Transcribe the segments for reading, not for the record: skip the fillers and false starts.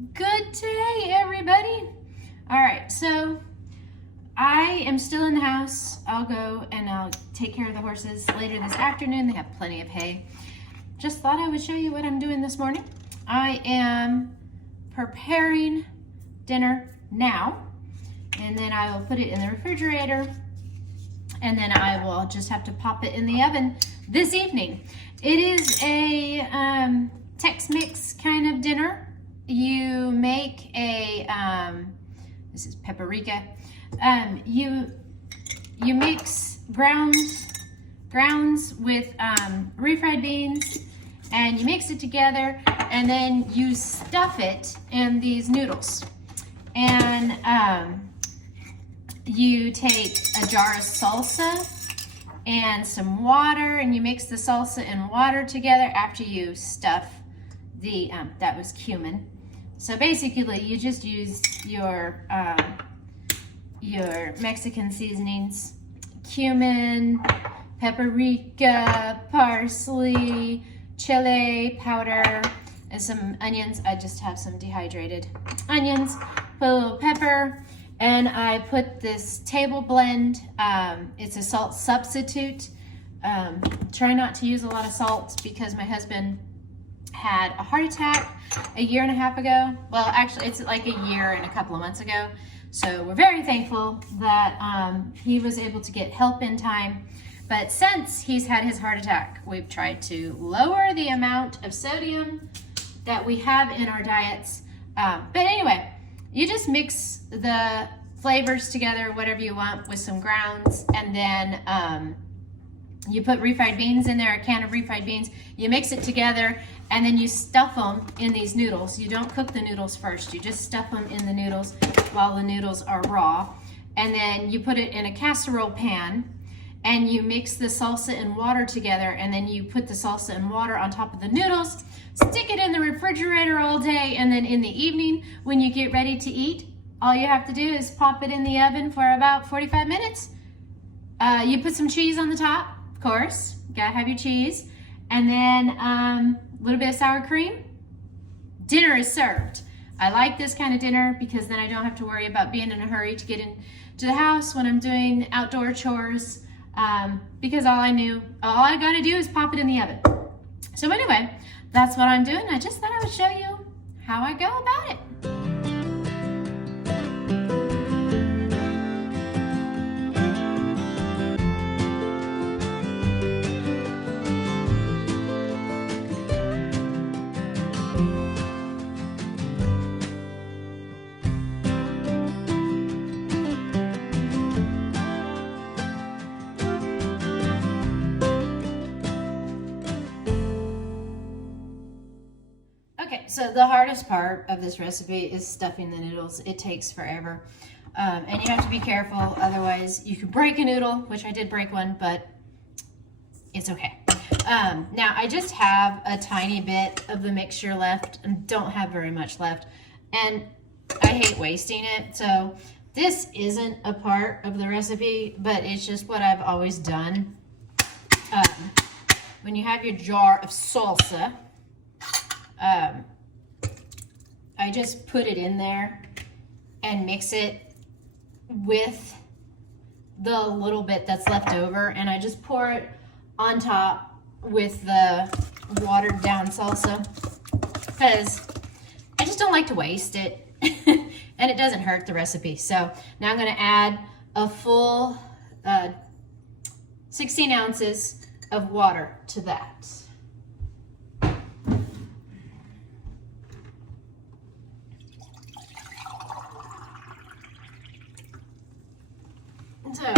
Good day, everybody. All right, so I am still in the house. I'll go and I'll take care of the horses later this afternoon. They have plenty of hay. Just thought I would show you what I'm doing this morning. I am preparing dinner now, and then I will put it in the refrigerator, and then I will just have to pop it in the oven this evening. It is a Tex-Mex kind of dinner. You make a, this is paprika. You mix grounds with refried beans, and you mix it together, and then you stuff it in these noodles. And you take a jar of salsa and some water, and you mix the salsa and water together after you stuff the, that was cumin. So basically you just use your Mexican seasonings, cumin, paprika, parsley, chile powder, and some onions. I just have some dehydrated onions, put a little pepper, and I put this table blend. It's a salt substitute. Try not to use a lot of salt because my husband had a heart attack a year and a half ago. Well, actually, it's like a year and a couple of months ago. So we're very thankful that he was able to get help in time. But since he's had his heart attack, we've tried to lower the amount of sodium that we have in our diets. But anyway, you just mix the flavors together, whatever you want, with some grounds, and then you put refried beans in there, a can of refried beans. You mix it together, and then you stuff them in these noodles. You don't cook the noodles first. You just stuff them in the noodles while the noodles are raw. And then you put it in a casserole pan, and you mix the salsa and water together, and then you put the salsa and water on top of the noodles, stick it in the refrigerator all day, and then in the evening, when you get ready to eat, all you have to do is pop it in the oven for about 45 minutes. You put some cheese on the top, of course, gotta have your cheese, and then a little bit of sour cream. Dinner is served. I like this kind of dinner because then I don't have to worry about being in a hurry to get into the house when I'm doing outdoor chores, because all I gotta do is pop it in the oven. So anyway, that's what I'm doing. I just thought I would show you how I go about it. Okay, so the hardest part of this recipe is stuffing the noodles. It takes forever. And you have to be careful, otherwise you could break a noodle, which I did break one, but it's okay. Now I just have a tiny bit of the mixture left and don't have very much left. And I hate wasting it, so this isn't a part of the recipe, but it's just what I've always done. When you have your jar of salsa, I just put it in there and mix it with the little bit that's left over, and I just pour it on top with the watered down salsa because I just don't like to waste it and it doesn't hurt the recipe. So now I'm going to add a full 16 ounces of water to that. So,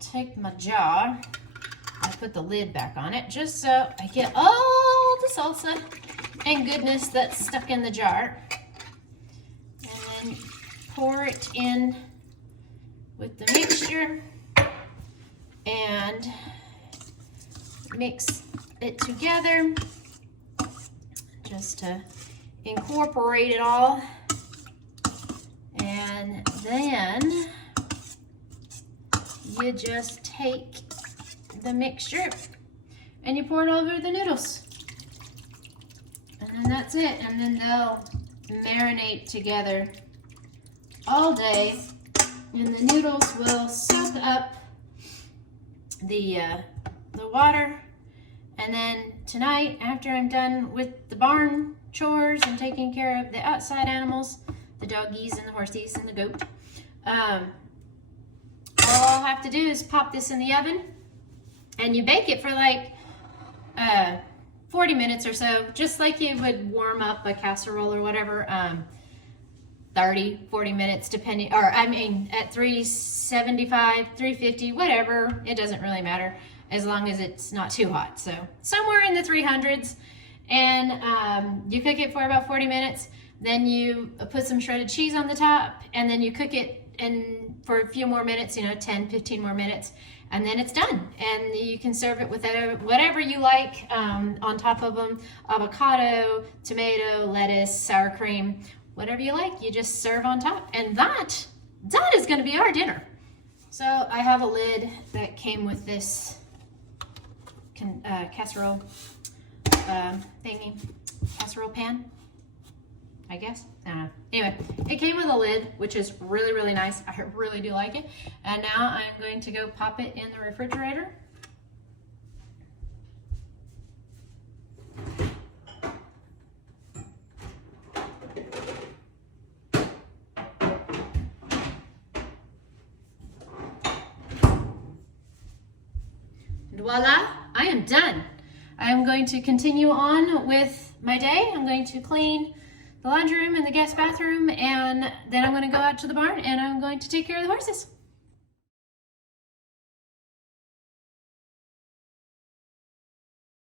take my jar, I put the lid back on it just so I get all the salsa and goodness that's stuck in the jar. And then pour it in with the mixture and mix it together just to incorporate it all. And then you just take the mixture and you pour it over the noodles. And then that's it. And then they'll marinate together all day, and the noodles will soak up the water. And then tonight, after I'm done with the barn chores and taking care of the outside animals, the doggies and the horsies and the goat, all I'll have to do is pop this in the oven, and you bake it for like 40 minutes or so, just like you would warm up a casserole or whatever. 30, 40 minutes depending, or I mean at 375, 350, whatever, it doesn't really matter as long as it's not too hot. So somewhere in the 300s, and you cook it for about 40 minutes. Then you put some shredded cheese on the top, and then you cook it for a few more minutes, 10, 15 more minutes, and then it's done. And you can serve it with whatever you like on top of them: avocado, tomato, lettuce, sour cream, whatever you like, you just serve on top. And that is going to be our dinner. So I have a lid that came with this casserole thingy, casserole pan, I guess. I don't know. Anyway, it came with a lid, which is really, really nice. I really do like it. And now I'm going to go pop it in the refrigerator. Voila, I am done. I am going to continue on with my day. I'm going to clean the laundry room and the guest bathroom, and then I'm going to go out to the barn and I'm going to take care of the horses.